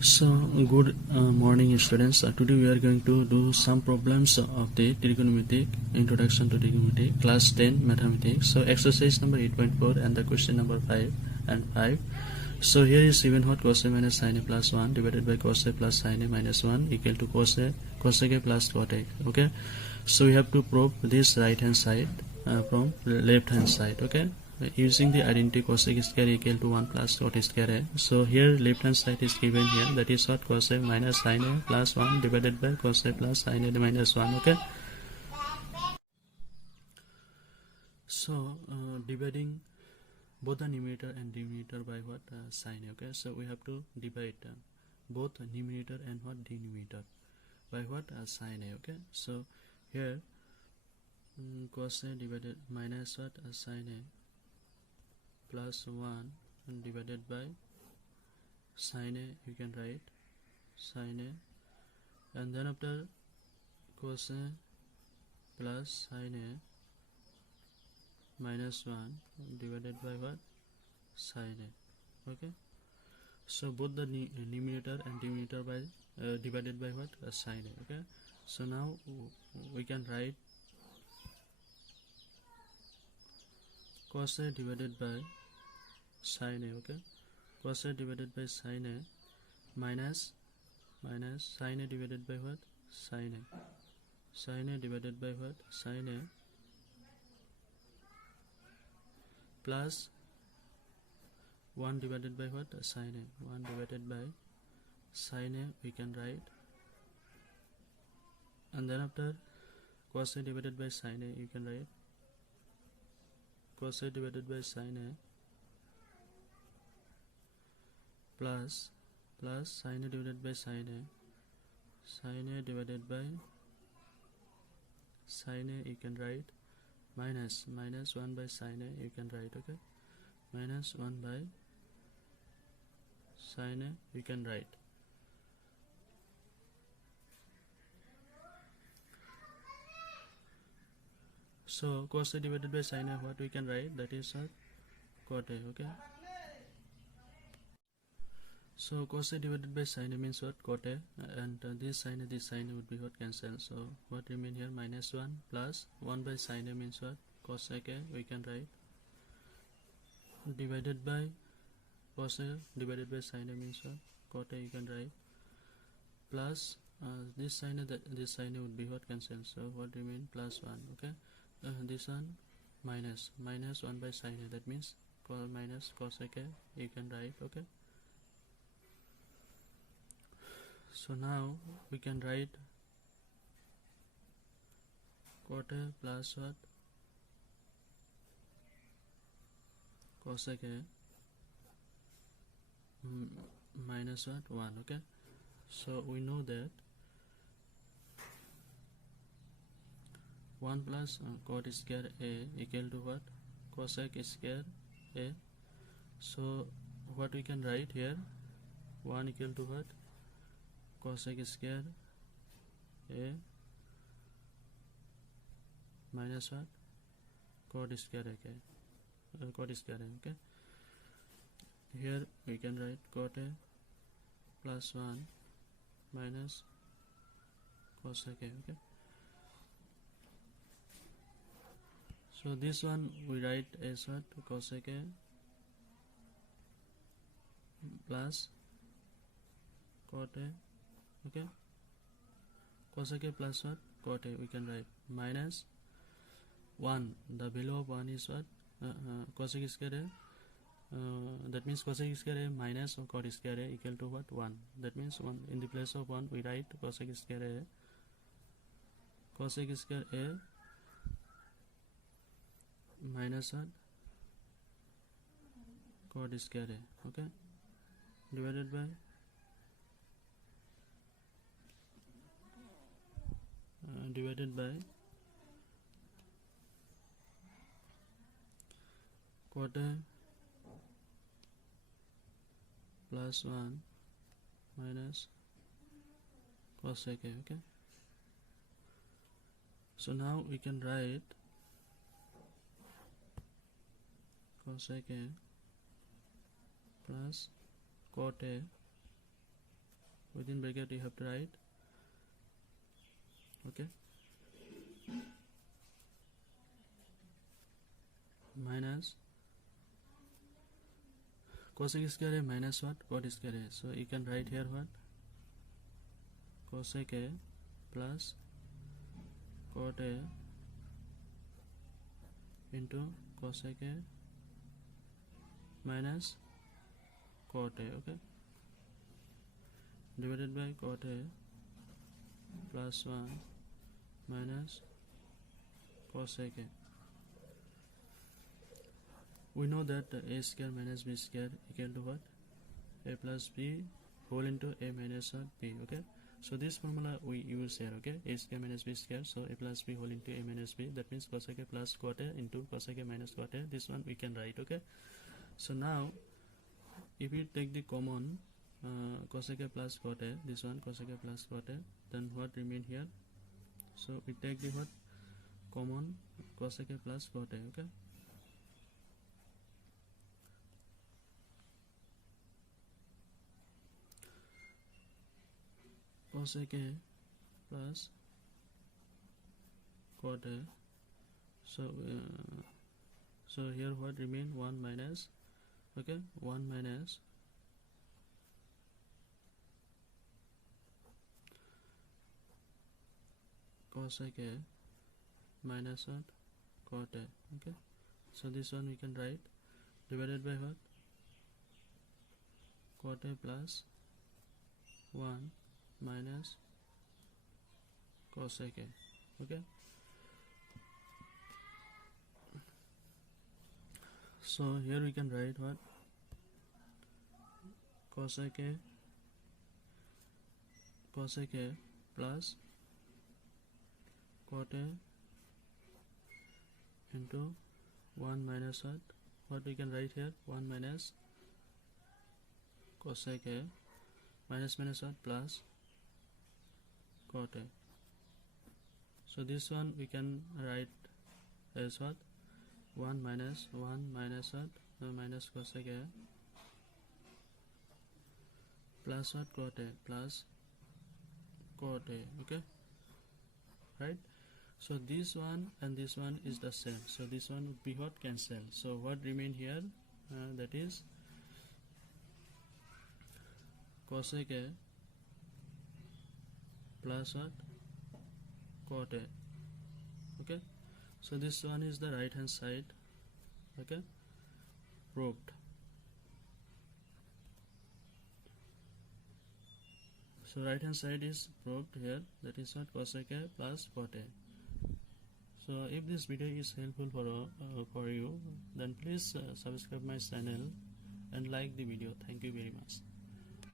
So good morning students. Today we are going to do some problems of the trigonometry, introduction to trigonometry, class 10 mathematics. So exercise number 8.4 and the question number 5 and 5. So here is given what cos a minus sin a plus 1 divided by cos a plus sin a minus 1 equal to cosec a plus cot a. Okay, so we have to prove this right hand side from left hand side. Okay, using the identity cosec square equal to 1 plus cot square a. So here left hand side is given here, that is what cos a minus sin a plus 1 divided by cos a plus sin a minus 1. Okay, so dividing both the numerator and denominator by what sin a. Okay, so we have to divide both numerator and what denominator by what sin a. Okay, so here cos a divided minus what sin a plus 1 divided by sin a, you can write sin a, and then after cos a plus sin a minus 1 divided by what sin a. Okay, so both the numerator and denominator by divided by what sin a. Okay, so now we can write cos a divided by sin a. Okay, cos a divided by sin a minus sin a divided by what sin a divided by what sin a plus 1 divided by what sin a, 1 divided by sin a we can write, and then after cos a divided by sin a you can write cos a divided by sin a plus sin a divided by sin a divided by sin a you can write minus 1 by sin a you can write. Okay, minus 1 by sin a you can write. So cos a divided by sin a, what we can write, that is cot a. Okay, so cos a divided by sin a means what cot a, and this sin a would be what cancel. So what remain here, minus 1 plus 1 by sin a means what cosec a we can write, divided by cos a divided by sin a means what cot a you can write, plus this sin a would be what cancel. So what remain, plus 1. Okay, this one minus 1 by sin a, that means minus cosec a you can write. Okay, so now we can write cot a plus what cosec a minus what 1. Okay, so we know that 1 plus cot square a equal to what cosec square a. So what we can write here, 1 equal to what cosec square a minus what cot square a, okay, here we can write cot a plus 1 minus cosec a. Okay, so this one we write as what cosec a plus cot a. Okay, cosec a plus what cot a we can write minus 1, the value of 1 is what cosec square a, that means cosec square a minus cot square a equal to what 1, that means 1 in the place of 1 we write cosec square a minus what cot square a. Okay, divided by cot a plus 1 minus cosec a. Okay, so now we can write cosec a plus cot a within bracket you have to write, okay, minus cosec square A minus what? Cot square A. So you can write here what? Cosec A plus cot A into cosec A minus cot A, okay, divided by cot A plus 1 minus cosec A. We know that A square minus B square equal to what? A plus B whole into A minus B, okay. So this formula we use here, okay, A square minus B square, so A plus B whole into A minus B, that means cosec A plus cot A into cosec A minus cot A. This one we can write, okay. So now if you take the common cosec A plus cot A, this one cosec A plus cot A, then what remain here? So we take the what? Common cosec A plus cot A, okay. Cosec A plus cot A. So so here what remain? 1 minus, okay, 1 minus cosec A minus what? Cot A, okay. So this one we can write divided by what? Cot A plus 1 minus cosec A, okay. So here we can write what? Cosec A plus cot A into 1 minus what? What we can write here? 1 minus cosec A minus what? Plus cot A. So this one we can write as what? 1 minus what? Minus cosec A plus what? Cot A plus cot A, okay, right. So this one and this one is the same, so this one would be what? Cancel. So what remain here? That is cosec A plus what? Cot A, okay. So this one is the right hand side, okay, proved. So right hand side is proved here, that is what? Cosec A plus cot A. So if this video is helpful for you, then please subscribe my channel and like the video. Thank you very much.